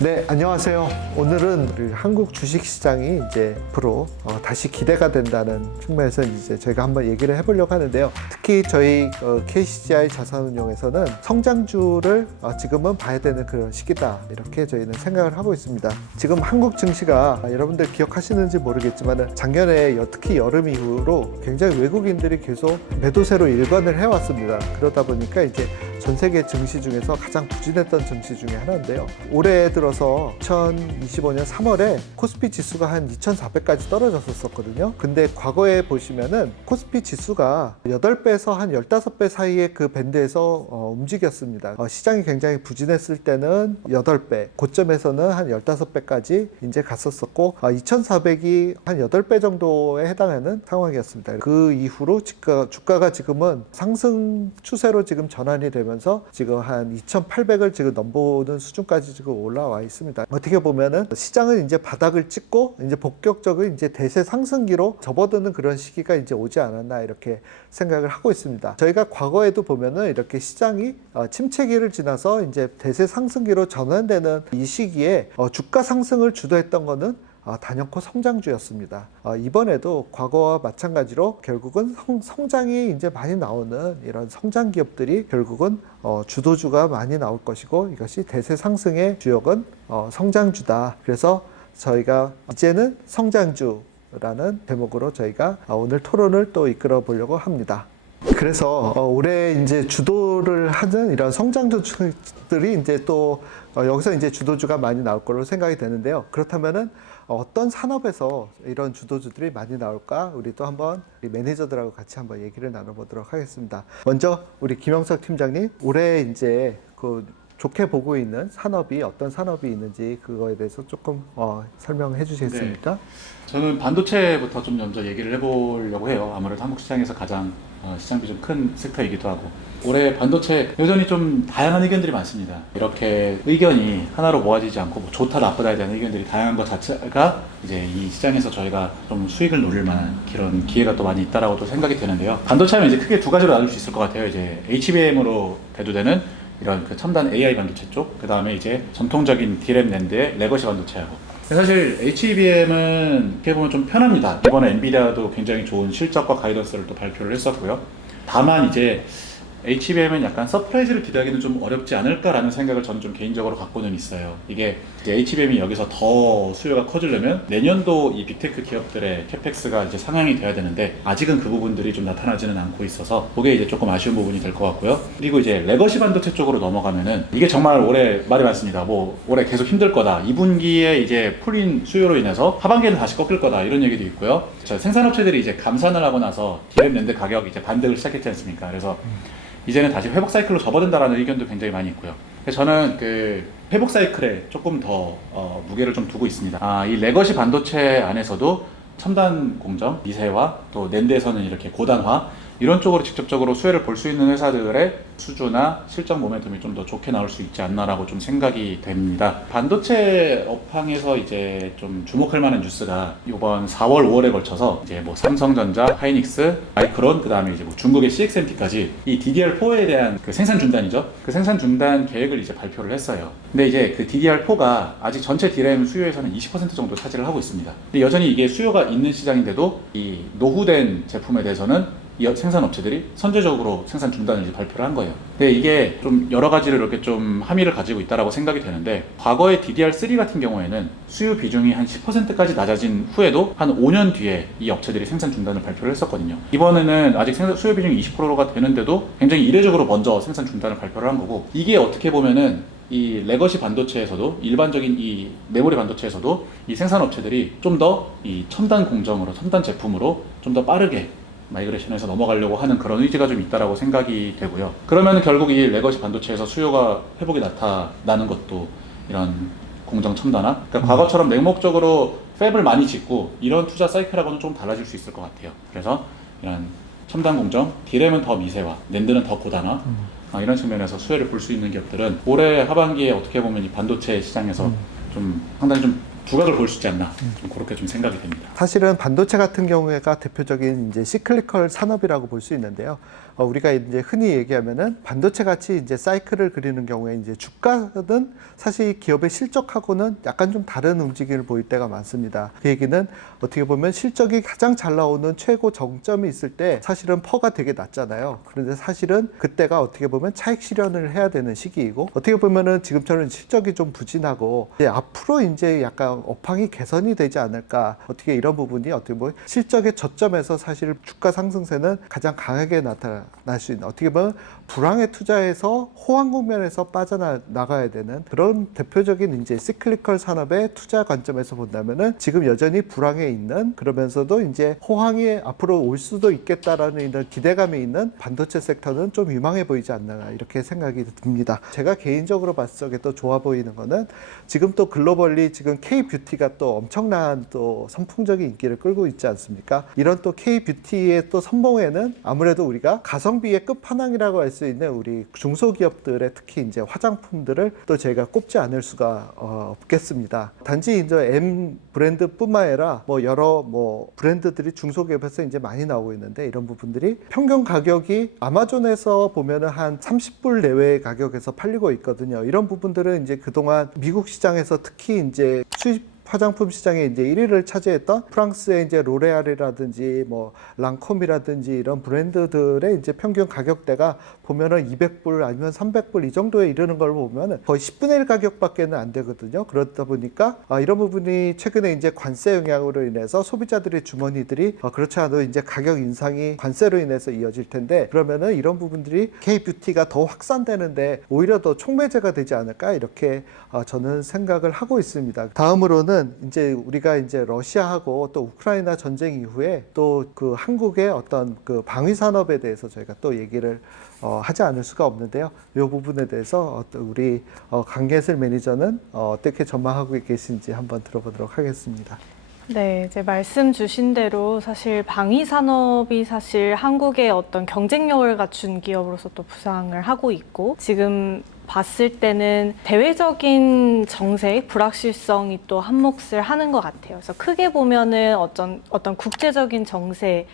네, 안녕하세요. 오늘은 우리 한국 주식시장이 이제 앞으로 다시 기대가 된다는 측면에서 이제 저희가 한번 얘기를 해보려고 하는데요. 특히 저희 KCGI 자산운용에서는 성장주를 지금은 봐야 되는 그런 시기다, 이렇게 저희는 생각을 하고 있습니다. 지금 한국 증시가 여러분들 기억하시는지 모르겠지만 작년에 특히 여름 이후로 굉장히 외국인들이 계속 매도세로 일관을 해왔습니다. 그러다 보니까 이제 전 세계 증시 중에서 가장 부진했던 증시 중에 하나인데요. 올해 들어서 2025년 3월에 코스피 지수가 한 2,400까지 떨어졌었거든요. 근데 과거에 보시면은 코스피 지수가 8배에서 한 15배 사이의 그 밴드에서 움직였습니다. 시장이 굉장히 부진했을 때는 8배, 고점에서는 한 15배까지 이제 갔었었고 2,400이 한 8배 정도에 해당하는 상황이었습니다. 그 이후로 주가가 지금은 상승 추세로 지금 전환이 되면서 지금 한 2,800을 지금 넘보는 수준까지 지금 올라와 있습니다. 어떻게 보면은 시장은 이제 바닥을 찍고 이제 본격적인 이제 대세 상승기로 접어드는 그런 시기가 이제 오지 않았나, 이렇게 생각을 하고 있습니다. 저희가 과거에도 보면은 이렇게 시장이 침체기를 지나서 이제 대세 상승기로 전환되는 이 시기에 주가 상승을 주도했던 거는 단연코 성장주였습니다. 이번에도 과거와 마찬가지로 결국은 성장이 이제 많이 나오는 이런 성장 기업들이 결국은 주도주가 많이 나올 것이고, 이것이 대세 상승의 주역은 성장주다. 그래서 저희가 이제는 성장주라는 제목으로 저희가 오늘 토론을 또 이끌어 보려고 합니다. 그래서 올해 이제 주도를 하는 이런 성장주들이 이제 또 여기서 이제 주도주가 많이 나올 걸로 생각이 되는데요. 그렇다면은 어떤 산업에서 이런 주도주들이 많이 나올까? 우리 또 한번 우리 매니저들하고 같이 한번 얘기를 나눠보도록 하겠습니다. 먼저 우리 김영석 팀장님, 올해 이제 좋게 보고 있는 산업이 어떤 산업이 있는지 그거에 대해서 조금 설명해 주시겠습니까? 네. 저는 반도체부터 좀 먼저 얘기를 해보려고 해요. 아무래도 한국 시장에서 가장 시장비 좀 큰 섹터이기도 하고, 올해 반도체 여전히 좀 다양한 의견들이 많습니다. 이렇게 의견이 하나로 모아지지 않고 뭐 좋다 나쁘다에 대한 의견들이 다양한 것 자체가 이제 이 시장에서 저희가 좀 수익을 노릴 만한 그런 기회가 또 많이 있다라고 또 생각이 되는데요. 반도체는 이제 크게 두 가지로 나눌 수 있을 것 같아요. 이제 HBM으로 대두되는 이런 그 첨단 AI 반도체 쪽, 그 다음에 이제 전통적인 D램 낸드의 레거시 반도체하고. 사실 HBM은 어떻게 보면 좀 편합니다. 이번에 엔비디아도 굉장히 좋은 실적과 가이던스를 또 발표를 했었고요. 다만 이제 HBM은 약간 서프라이즈를 기대하기는 좀 어렵지 않을까라는 생각을 저는 좀 개인적으로 갖고는 있어요. 이게 이제 HBM이 여기서 더 수요가 커지려면 내년도 이 빅테크 기업들의 캐펙스가 이제 상향이 돼야 되는데, 아직은 그 부분들이 좀 나타나지는 않고 있어서 그게 이제 조금 아쉬운 부분이 될 것 같고요. 그리고 이제 레거시 반도체 쪽으로 넘어가면은 이게 정말 올해 말이 많습니다. 뭐 올해 계속 힘들 거다, 2분기에 이제 풀린 수요로 인해서 하반기에는 다시 꺾일 거다, 이런 얘기도 있고요. 생산업체들이 이제 감산을 하고 나서 D램 낸드 가격이 이제 반등을 시작했지 않습니까? 그래서 이제는 다시 회복 사이클로 접어든다라는 의견도 굉장히 많이 있고요. 그래서 저는 그 회복 사이클에 조금 더 무게를 좀 두고 있습니다. 이 레거시 반도체 안에서도 첨단 공정, 미세화, 또 낸드에서는 이렇게 고단화, 이런 쪽으로 직접적으로 수혜를 볼 수 있는 회사들의 수주나 실적 모멘텀이 좀 더 좋게 나올 수 있지 않나라고 좀 생각이 됩니다. 반도체 업황에서 이제 좀 주목할 만한 뉴스가 이번 4월, 5월에 걸쳐서 이제 뭐 삼성전자, 하이닉스, 마이크론, 그 다음에 이제 뭐 중국의 CXMT까지 이 DDR4에 대한 그 생산 중단이죠. 그 생산 중단 계획을 이제 발표를 했어요. 근데 이제 그 DDR4가 아직 전체 D램 수요에서는 20% 정도 차지를 하고 있습니다. 근데 여전히 이게 수요가 있는 시장인데도 이 노후된 제품에 대해서는 이 생산업체들이 선제적으로 생산 중단을 이제 발표를 한 거예요. 근데 이게 좀 여러 가지를 이렇게 좀 함의를 가지고 있다라고 생각이 되는데, 과거의 DDR3 같은 경우에는 수요 비중이 한 10%까지 낮아진 후에도 한 5년 뒤에 이 업체들이 생산 중단을 발표를 했었거든요. 이번에는 아직 수요 비중이 20%가 되는데도 굉장히 이례적으로 먼저 생산 중단을 발표를 한 거고, 이게 어떻게 보면은 이 레거시 반도체에서도, 일반적인 이 메모리 반도체에서도 이 생산업체들이 좀 더 이 첨단 공정으로, 첨단 제품으로 좀 더 빠르게 마이그레이션에서 넘어가려고 하는 그런 의지가 좀 있다라고 생각이 되고요. 그러면 결국 이 레거시 반도체에서 수요가 회복이 나타나는 것도 이런 공정 첨단화, 그러니까 과거처럼 맹목적으로 팹을 많이 짓고 이런 투자 사이클하고는 좀 달라질 수 있을 것 같아요. 그래서 이런 첨단 공정, D램은 더 미세화, 낸드는 더 고단화, 이런 측면에서 수혜를 볼 수 있는 기업들은 올해 하반기에 어떻게 보면 이 반도체 시장에서 좀 상당히 좀 두각을 볼 수 있지 않나 좀 그렇게 좀 생각이 됩니다. 사실은 반도체 같은 경우가 대표적인 이제 시클리컬 산업이라고 볼 수 있는데요. 우리가 이제 흔히 얘기하면은 반도체 같이 이제 사이클을 그리는 경우에 이제 주가는 사실 기업의 실적하고는 약간 좀 다른 움직임을 보일 때가 많습니다. 그 얘기는 어떻게 보면 실적이 가장 잘 나오는 최고 정점이 있을 때 사실은 퍼가 되게 낮잖아요. 그런데 사실은 그때가 어떻게 보면 차익 실현을 해야 되는 시기이고, 어떻게 보면은 지금처럼 실적이 좀 부진하고 이제 앞으로 이제 약간 업황이 개선이 되지 않을까, 어떻게 이런 부분이 어떻게 보면 실적의 저점에서 사실 주가 상승세는 가장 강하게 나타날 수 있는, 어떻게 보면 불황에 투자해서 호황 국면에서 빠져나가야 되는 그런 대표적인 이제 시클리컬 산업의 투자 관점에서 본다면은 지금 여전히 불황에 있는, 그러면서도 이제 호황이 앞으로 올 수도 있겠다라는 이런 기대감이 있는 반도체 섹터는 좀 유망해 보이지 않나, 이렇게 생각이 듭니다. 제가 개인적으로 봤을 때 또 좋아 보이는 거는 지금 또 글로벌리 지금 K-뷰티가 또 엄청난 또 선풍적인 인기를 끌고 있지 않습니까? 이런 또 K-뷰티의 또 선봉에는 아무래도 우리가 가성비의 끝판왕이라고 할 수 있는 우리 중소기업들의 특히 이제 화장품들을 또 저희가 꼽지 않을 수가 없겠습니다. 단지 이제 M 브랜드뿐만 아니라 뭐 여러 뭐 브랜드들이 중소기업에서 이제 많이 나오고 있는데, 이런 부분들이 평균 가격이 아마존에서 보면은 한 30불 내외의 가격에서 팔리고 있거든요. 이런 부분들은 이제 그동안 미국 시장에서 특히 이제 수입 화장품 시장에 이제 1위를 차지했던 프랑스의 이제 로레알이라든지 뭐 랑콤이라든지 이런 브랜드들의 이제 평균 가격대가 보면은 200불 아니면 300불 이 정도에 이르는 걸 보면은 거의 10분의 1 가격밖에는 안 되거든요. 그렇다 보니까 이런 부분이 최근에 이제 관세 영향으로 인해서 소비자들의 주머니들이 그렇지 않아도 이제 가격 인상이 관세로 인해서 이어질 텐데, 그러면은 이런 부분들이 K-뷰티가 더 확산되는데 오히려 더 촉매제가 되지 않을까, 이렇게 저는 생각을 하고 있습니다. 다음으로는 이제 우리가 이제 러시아하고 또 우크라이나 전쟁 이후에 또 그 한국의 어떤 그 방위 산업에 대해서 저희가 또 얘기를 하지 않을 수가 없는데요. 이 부분에 대해서 우리 강예슬 매니저는 어떻게 전망하고 계신지 한번 들어보도록 하겠습니다. 네, 이제 말씀 주신 대로 사실 방위 산업이 사실 한국의 어떤 경쟁력을 갖춘 기업으로서 또 부상을 하고 있고, 지금 봤을 때는 대외적인 정세, 불확실성이 또 한몫을 하는 것 같아요. 그래서 크게 보면은 어떤 국제적인 정세의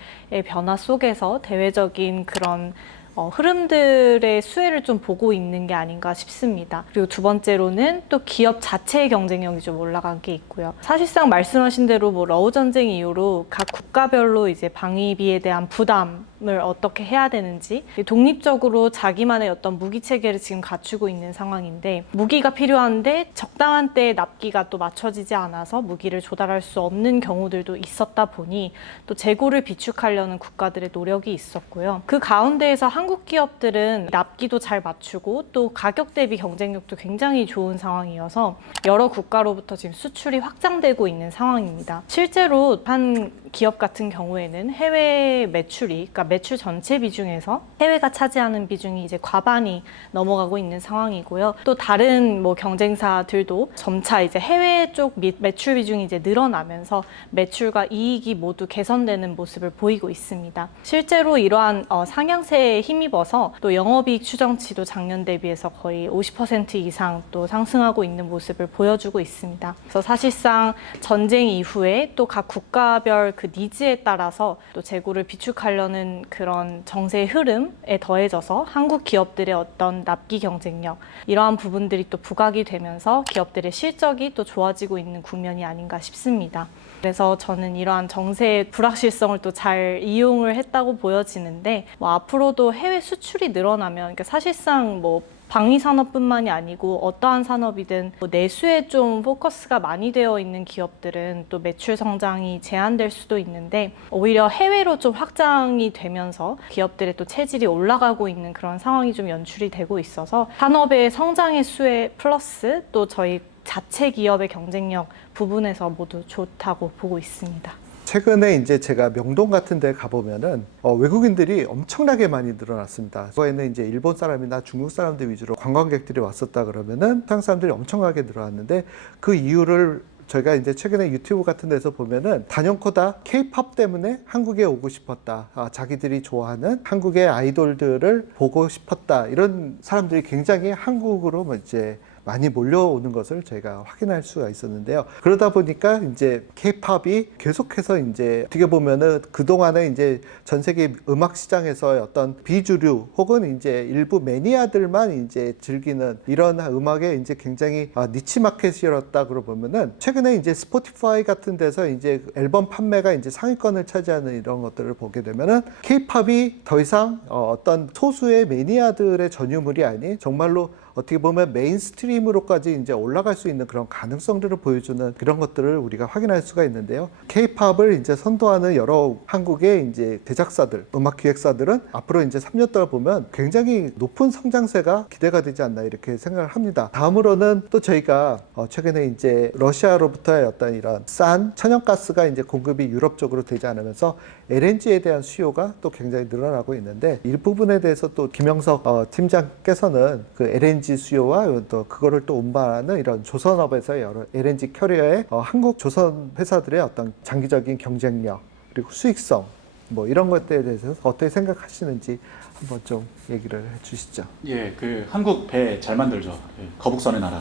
변화 속에서 대외적인 그런 흐름들의 수혜를 좀 보고 있는 게 아닌가 싶습니다. 그리고 두 번째로는 또 기업 자체의 경쟁력이 좀 올라간 게 있고요. 사실상 말씀하신 대로 뭐 러우 전쟁 이후로 각 국가별로 이제 방위비에 대한 부담을 어떻게 해야 되는지 독립적으로 자기만의 어떤 무기 체계를 지금 갖추고 있는 상황인데, 무기가 필요한데 적당한 때에 납기가 또 맞춰지지 않아서 무기를 조달할 수 없는 경우들도 있었다 보니 또 재고를 비축하려는 국가들의 노력이 있었고요. 그 가운데에서 한국 기업들은 납기도 잘 맞추고 또 가격 대비 경쟁력도 굉장히 좋은 상황이어서 여러 국가로부터 지금 수출이 확장되고 있는 상황입니다. 실제로 한 기업 같은 경우에는 해외 매출이, 그러니까 매출 전체 비중에서 해외가 차지하는 비중이 이제 과반이 넘어가고 있는 상황이고요. 또 다른 뭐 경쟁사들도 점차 이제 해외 쪽 매출 비중이 이제 늘어나면서 매출과 이익이 모두 개선되는 모습을 보이고 있습니다. 실제로 이러한 상향세에 힘입어서 또 영업이익 추정치도 작년 대비해서 거의 50% 이상 또 상승하고 있는 모습을 보여주고 있습니다. 그래서 사실상 전쟁 이후에 또 각 국가별 그 니즈에 따라서 또 재고를 비축하려는 그런 정세의 흐름에 더해져서 한국 기업들의 어떤 납기 경쟁력, 이러한 부분들이 또 부각이 되면서 기업들의 실적이 또 좋아지고 있는 국면이 아닌가 싶습니다. 그래서 저는 이러한 정세의 불확실성을 또 잘 이용을 했다고 보여지는데, 뭐 앞으로도 해외 수출이 늘어나면, 그러니까 사실상 뭐 방위 산업뿐만이 아니고 어떠한 산업이든 내수에 좀 포커스가 많이 되어 있는 기업들은 또 매출 성장이 제한될 수도 있는데, 오히려 해외로 좀 확장이 되면서 기업들의 또 체질이 올라가고 있는 그런 상황이 좀 연출이 되고 있어서 산업의 성장의 수혜 플러스 또 저희 자체 기업의 경쟁력 부분에서 모두 좋다고 보고 있습니다. 최근에 이제 제가 명동 같은 데 가보면은 외국인들이 엄청나게 많이 늘어났습니다. 그거에는 이제 일본 사람이나 중국 사람들 위주로 관광객들이 왔었다 그러면은 한국 사람들이 엄청나게 늘어났는데, 그 이유를 저희가 이제 최근에 유튜브 같은 데서 보면은 단연코 다 K-팝 때문에 한국에 오고 싶었다. 자기들이 좋아하는 한국의 아이돌들을 보고 싶었다. 이런 사람들이 굉장히 한국으로 이제 많이 몰려오는 것을 저희가 확인할 수가 있었는데요. 그러다 보니까 이제 K-팝이 계속해서 이제 어떻게 보면은 그동안에 이제 전 세계 음악 시장에서의 어떤 비주류 혹은 이제 일부 매니아들만 이제 즐기는 이런 음악에 이제 굉장히 니치 마켓이었다 그러 보면은 최근에 이제 스포티파이 같은 데서 이제 앨범 판매가 이제 상위권을 차지하는 이런 것들을 보게 되면은 K-팝이 더 이상 어떤 소수의 매니아들의 전유물이 아닌 정말로 어떻게 보면 메인스트림으로까지 이제 올라갈 수 있는 그런 가능성들을 보여주는 그런 것들을 우리가 확인할 수가 있는데요. K-팝을 이제 선도하는 여러 한국의 이제 제작사들, 음악 기획사들은 앞으로 이제 3년 동안 보면 굉장히 높은 성장세가 기대가 되지 않나 이렇게 생각을 합니다. 다음으로는 또 저희가 최근에 이제 러시아로부터의 어떤 이런 싼 천연가스가 이제 공급이 유럽 쪽으로 되지 않으면서 LNG에 대한 수요가 또 굉장히 늘어나고 있는데 이 부분에 대해서 또 김영석 팀장께서는 그 LNG 수요와 또 그거를 또 운반하는 이런 조선업에서의 여러 LNG 캐리어의 한국 조선 회사들의 어떤 장기적인 경쟁력 그리고 수익성 뭐 이런 것들에 대해서 어떻게 생각하시는지 한번 좀 얘기를 해주시죠. 예, 그 한국 배 잘 만들죠. 거북선의 나라.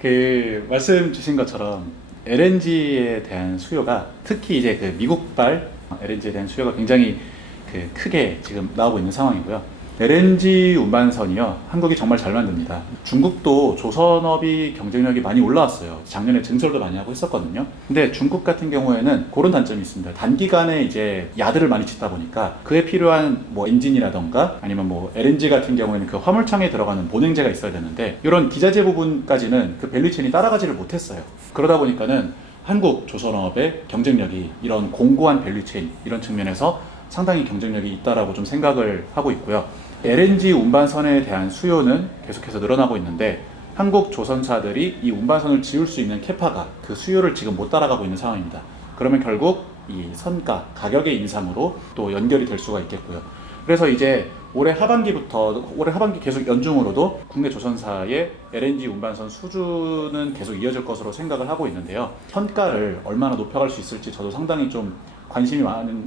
그 말씀 주신 것처럼 LNG에 대한 수요가 특히 이제 그 미국발 LNG에 대한 수요가 굉장히 그 크게 지금 나오고 있는 상황이고요. LNG 운반선이요, 한국이 정말 잘 만듭니다. 중국도 조선업이 경쟁력이 많이 올라왔어요. 작년에 증설도 많이 하고 있었거든요. 근데 중국 같은 경우에는 그런 단점이 있습니다. 단기간에 이제 야드를 많이 짓다 보니까 그에 필요한 뭐 엔진이라던가 아니면 뭐 LNG 같은 경우에는 그 화물창에 들어가는 보냉제가 있어야 되는데 이런 기자재 부분까지는 그 밸류체인이 따라가지를 못했어요. 그러다 보니까는 한국 조선업의 경쟁력이 이런 공고한 밸류체인 이런 측면에서 상당히 경쟁력이 있다라고 좀 생각을 하고 있고요. LNG 운반선에 대한 수요는 계속해서 늘어나고 있는데 한국 조선사들이 이 운반선을 지을 수 있는 캐파가 그 수요를 지금 못 따라가고 있는 상황입니다. 그러면 결국 이 선가, 가격의 인상으로 또 연결이 될 수가 있겠고요. 그래서 이제 올해 하반기 계속 연중으로도 국내 조선사의 LNG 운반선 수주는 계속 이어질 것으로 생각을 하고 있는데요. 선가를 얼마나 높여갈 수 있을지 저도 상당히 좀 관심이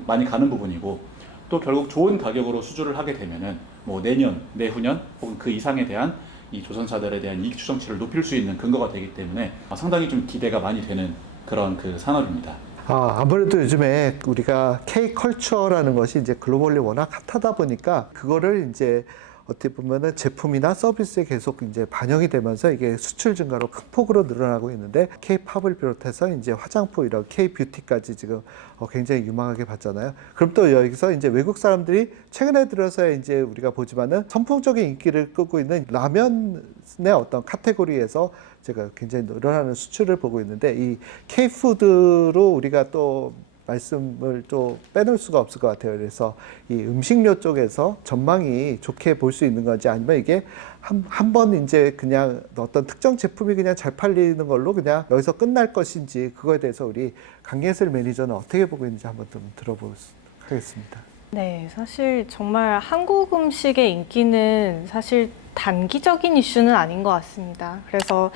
많이 가는 부분이고 또 결국 좋은 가격으로 수주를 하게 되면은 뭐 내년, 내후년 혹은 그 이상에 대한 이 조선사들에 대한 이익 추정치를 높일 수 있는 근거가 되기 때문에 상당히 좀 기대가 많이 되는 그런 그 산업입니다. 아무래도 요즘에 우리가 K컬처라는 것이 이제 글로벌리 워낙 핫하다 보니까 그거를 이제 어떻게 보면은 제품이나 서비스에 계속 이제 반영이 되면서 이게 수출 증가로 큰 폭으로 늘어나고 있는데 K-팝을 비롯해서 이제 화장품 이런 K-뷰티까지 지금 굉장히 유망하게 봤잖아요. 그럼 또 여기서 이제 외국 사람들이 최근에 들어서 이제 우리가 보지만은 선풍적인 인기를 끌고 있는 라면의 어떤 카테고리에서 제가 굉장히 늘어나는 수출을 보고 있는데 이 K-푸드로 우리가 또 말씀을 또 빼놓을 수가 없을 것 같아요. 그래서 이 음식료 쪽에서 전망이 좋게 볼 수 있는 건지 아니면 이게 한 번 이제 그냥 어떤 특정 제품이 그냥 잘 팔리는 걸로 그냥 여기서 끝날 것인지 그거에 대해서 우리 강예슬 매니저는 어떻게 보고 있는지 한번 좀 들어보도록 하겠습니다. 네, 사실 정말 한국 음식의 인기는 사실 단기적인 이슈는 아닌 것 같습니다. 그래서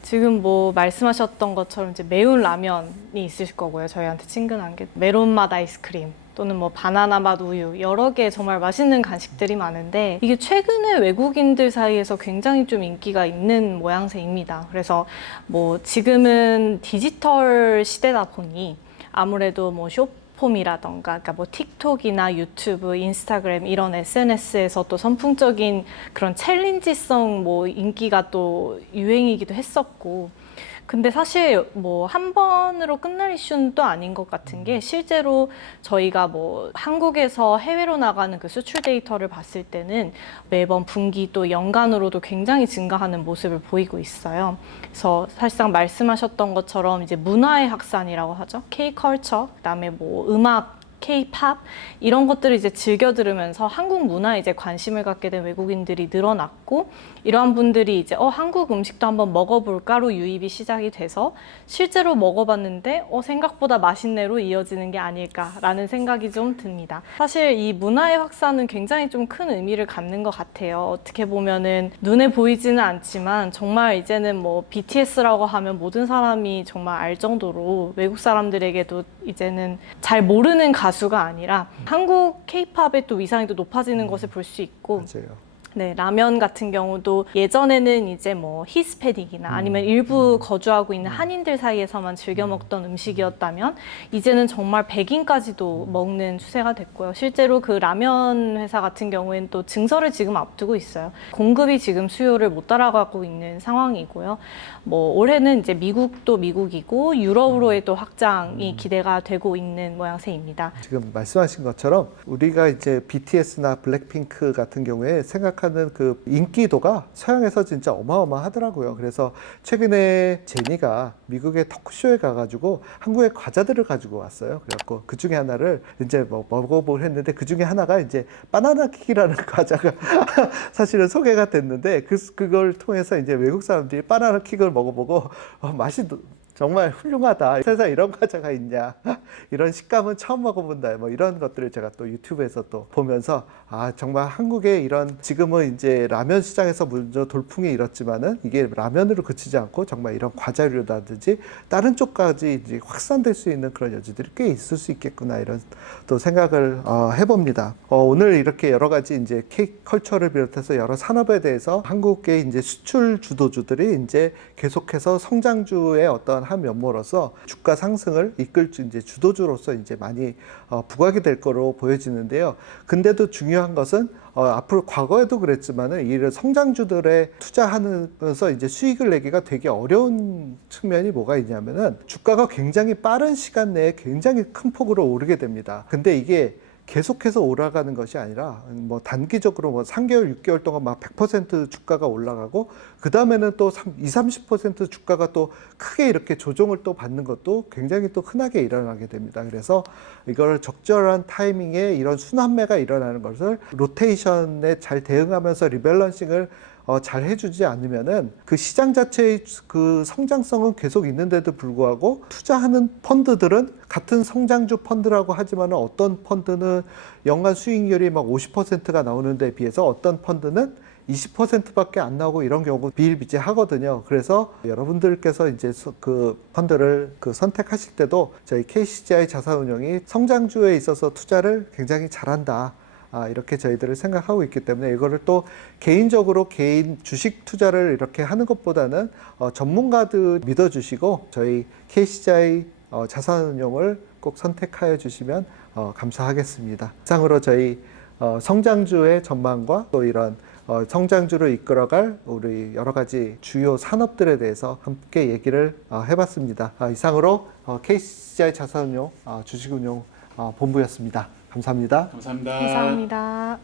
지금 뭐 말씀하셨던 것처럼 이제 매운 라면이 있을 거고요. 저희한테 친근한 게 메론 맛 아이스크림 또는 뭐 바나나 맛 우유 여러 개 정말 맛있는 간식들이 많은데 이게 최근에 외국인들 사이에서 굉장히 좀 인기가 있는 모양새입니다. 그래서 뭐 지금은 디지털 시대다 보니 아무래도 뭐 폼이라던가, 그러니까 뭐 틱톡이나 유튜브, 인스타그램 이런 SNS에서 또 선풍적인 그런 챌린지성 뭐 인기가 또 유행이기도 했었고, 근데 사실 뭐 한 번으로 끝날 이슈는 또 아닌 것 같은 게 실제로 저희가 뭐 한국에서 해외로 나가는 그 수출 데이터를 봤을 때는 매번 분기 또 연간으로도 굉장히 증가하는 모습을 보이고 있어요. 그래서 사실상 말씀하셨던 것처럼 이제 문화의 확산이라고 하죠. K-컬처, 그다음에 뭐 음악, K-팝 이런 것들을 이제 즐겨 들으면서 한국 문화에 이제 관심을 갖게 된 외국인들이 늘어났고 이러한 분들이 이제 한국 음식도 한번 먹어볼까로 유입이 시작이 돼서 실제로 먹어봤는데 생각보다 맛있네로 이어지는 게 아닐까라는 생각이 좀 듭니다. 사실 이 문화의 확산은 굉장히 좀 큰 의미를 갖는 것 같아요. 어떻게 보면은 눈에 보이지는 않지만 정말 이제는 뭐 BTS라고 하면 모든 사람이 정말 알 정도로 외국 사람들에게도 이제는 잘 모르는 가수가 아니라 한국 K-팝의 또 위상이 또 높아지는 것을 볼 수 있고 맞아요. 네, 라면 같은 경우도 예전에는 이제 뭐 히스패닉이나 아니면 일부 거주하고 있는 한인들 사이에서만 즐겨 먹던 음식이었다면 이제는 정말 백인까지도 먹는 추세가 됐고요. 실제로 그 라면 회사 같은 경우에는 또 증설을 지금 앞두고 있어요. 공급이 지금 수요를 못 따라가고 있는 상황이고요. 뭐 올해는 이제 미국도 미국이고 유럽으로의 또 확장이 기대가 되고 있는 모양새입니다. 지금 말씀하신 것처럼 우리가 이제 BTS나 블랙핑크 같은 경우에 생각하는 그 인기도가 서양에서 진짜 어마어마하더라고요. 그래서 최근에 제니가 미국의 토크쇼에 가가지고 한국의 과자들을 가지고 왔어요. 그래갖고 그 중에 하나를 이제 뭐 먹어보고 했는데 그 중에 하나가 이제 바나나 킥이라는 과자가 사실은 소개가 됐는데 그걸 통해서 이제 외국 사람들이 바나나 킥을 먹어보고 맛이 정말 훌륭하다. 세상에 이런 과자가 있냐. 이런 식감은 처음 먹어본다. 뭐 이런 것들을 제가 또 유튜브에서 또 보면서 아, 정말 한국의 이런 지금은 이제 라면 시장에서 먼저 돌풍이 일었지만은 이게 라면으로 그치지 않고 정말 이런 과자류라든지 다른 쪽까지 이제 확산될 수 있는 그런 여지들이 꽤 있을 수 있겠구나. 이런 또 생각을 해봅니다. 오늘 이렇게 여러 가지 이제 케이크 컬처를 비롯해서 여러 산업에 대해서 한국의 이제 수출 주도주들이 이제 계속해서 성장주의 어떤 한 면모로서 주가 상승을 이끌 이제 주도주로서 이제 많이 부각이 될 거로 보여지는데요. 근데도 중요한 것은 앞으로 과거에도 그랬지만은 이런 성장주들에 투자하면서 이제 수익을 내기가 되게 어려운 측면이 뭐가 있냐면은 주가가 굉장히 빠른 시간 내에 굉장히 큰 폭으로 오르게 됩니다. 근데 이게 계속해서 올라가는 것이 아니라 뭐 단기적으로 뭐 3개월, 6개월 동안 막 100% 주가가 올라가고 그 다음에는 또 20, 30% 주가가 또 크게 이렇게 조정을 또 받는 것도 굉장히 또 흔하게 일어나게 됩니다. 그래서 이걸 적절한 타이밍에 이런 순환매가 일어나는 것을 로테이션에 잘 대응하면서 리밸런싱을 잘 해주지 않으면은 그 시장 자체의 그 성장성은 계속 있는데도 불구하고 투자하는 펀드들은 같은 성장주 펀드라고 하지만 어떤 펀드는 연간 수익률이 막 50%가 나오는 데 비해서 어떤 펀드는 20%밖에 안 나오고 이런 경우 비일비재하거든요. 그래서 여러분들께서 이제 그 펀드를 선택하실 때도 저희 KCGI 자산운용이 성장주에 있어서 투자를 굉장히 잘한다. 이렇게 저희들을 생각하고 있기 때문에 이거를 또 개인적으로 개인 주식 투자를 이렇게 하는 것보다는 전문가들 믿어주시고 저희 KCGI 자산운용을 꼭 선택하여 주시면 감사하겠습니다. 이상으로 저희 성장주의 전망과 또 이런 성장주를 이끌어갈 우리 여러 가지 주요 산업들에 대해서 함께 얘기를 해봤습니다. 이상으로 KCGI 자산운용 주식운용 본부였습니다. 감사합니다. 감사합니다. 감사합니다.